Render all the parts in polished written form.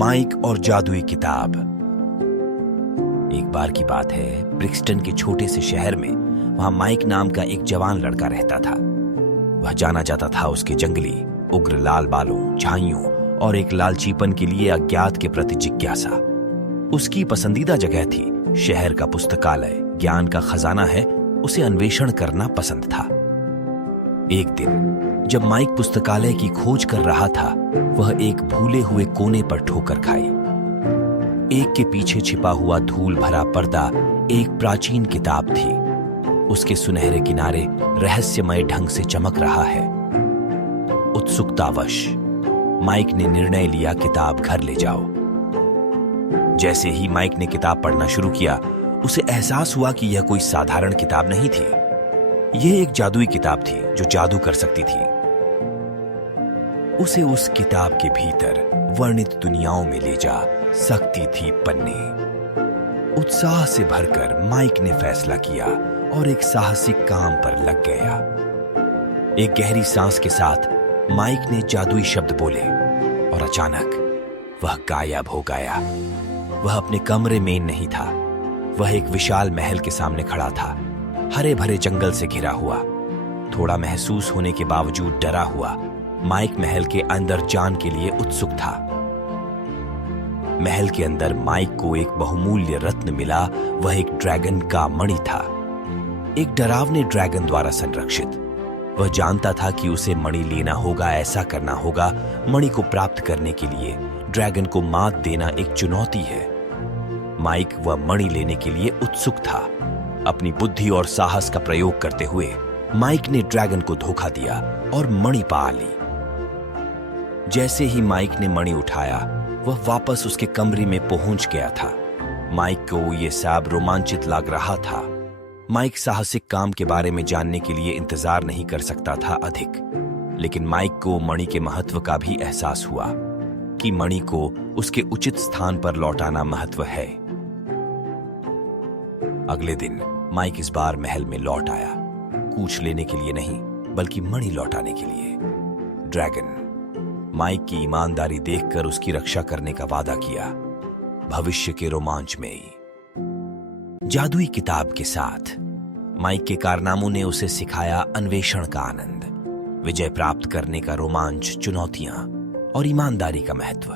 Mic और जादुई किताब। एक बार की बात है, ब्रिक्सटन के छोटे से शहर में वहां माइक नाम का एक जवान लड़का रहता था। वह जाना जाता था उसके जंगली, उग्र लाल बालों, झाइयों और एक लालचीपन के लिए अज्ञात के प्रति जिज्ञासा। उसकी पसंदीदा जगह थी शहर का पुस्तकालय। ज्ञान का खजाना है, उसे अन्वेषण करना पसंद था। एक दिन जब माइक पुस्तकालय की खोज कर रहा था, वह एक भूले हुए कोने पर ठोकर खाई। एक के पीछे छिपा हुआ धूल भरा पर्दा एक प्राचीन किताब थी। उसके सुनहरे किनारे रहस्यमय ढंग से चमक रहा है। उत्सुकतावश माइक ने निर्णय लिया, किताब घर ले जाओ। जैसे ही माइक ने किताब पढ़ना शुरू किया, उसे एहसास हुआ कि यह कोई साधारण किताब नहीं थी। यह एक जादुई किताब थी जो जादू कर सकती थी। उसे उस किताब के भीतर वर्णित दुनियाओं में ले जा सकती थी पन्ने। उत्साह से भरकर माइक ने फैसला किया और एक साहसिक काम पर लग गया। एक गहरी सांस के साथ माइक ने जादुई शब्द बोले और अचानक वह गायब हो गया। वह अपने कमरे में नहीं था। वह एक विशाल महल के सामने खड़ा था, हरे भरे जंगल से घिरा हुआ। थोड़ा महसूस होने के बावजूद डरा हुआ माइक महल के अंदर जाने के लिए उत्सुक था। महल के अंदर माइक को एक बहुमूल्य रत्न मिला। वह एक ड्रैगन का मणि था, एक डरावने ड्रैगन द्वारा संरक्षित। वह जानता था कि उसे मणि लेना होगा, ऐसा करना होगा। मणि को प्राप्त करने के लिए ड्रैगन को मात देना एक चुनौती है। माइक वह मणि लेने के लिए उत्सुक था। अपनी बुद्धि और साहस का प्रयोग करते हुए माइक ने ड्रैगन को धोखा दिया और मणि पा ली। जैसे ही माइक ने मणि उठाया, वह वापस उसके कमरे में पहुंच गया था। माइक को यह सब रोमांचित लग रहा था। माइक साहसिक काम के बारे में जानने के लिए इंतजार नहीं कर सकता था अधिक, लेकिन माइक को मणि के महत्व का भी एहसास हुआ कि मणि को उसके उचित स्थान पर लौटाना महत्व है। अगले दिन माइक इस बार महल में लौट आया, कूच लेने के लिए नहीं बल्कि मणि लौटाने के लिए। ड्रैगन माइक की ईमानदारी देखकर उसकी रक्षा करने का वादा किया, भविष्य के रोमांच में ही। जादुई किताब के साथ माइक के कारनामों ने उसे सिखाया अन्वेषण का आनंद, विजय प्राप्त करने का रोमांच, चुनौतियां और ईमानदारी का महत्व।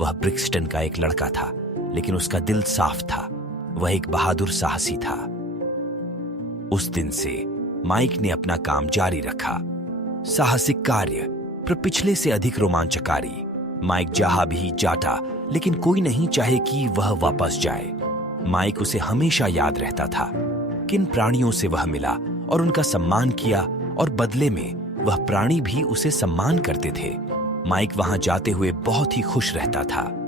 वह ब्रिक्सटन का एक लड़का था, लेकिन उसका दिल साफ था। वह एक बहादुर साहसी था। उस दिन से माइक ने अपना काम जारी रखा, साहसिक कार्य, पर पिछले से अधिक रोमांचकारी। माइक जहां भी जाता, लेकिन कोई नहीं चाहे कि वह वापस जाए। माइक उसे हमेशा याद रहता था। किन प्राणियों से वह मिला और उनका सम्मान किया, और बदले में वह प्राणी भी उसे सम्मान करते थे। माइक वहां जाते हुए बहुत ही खुश रहता था।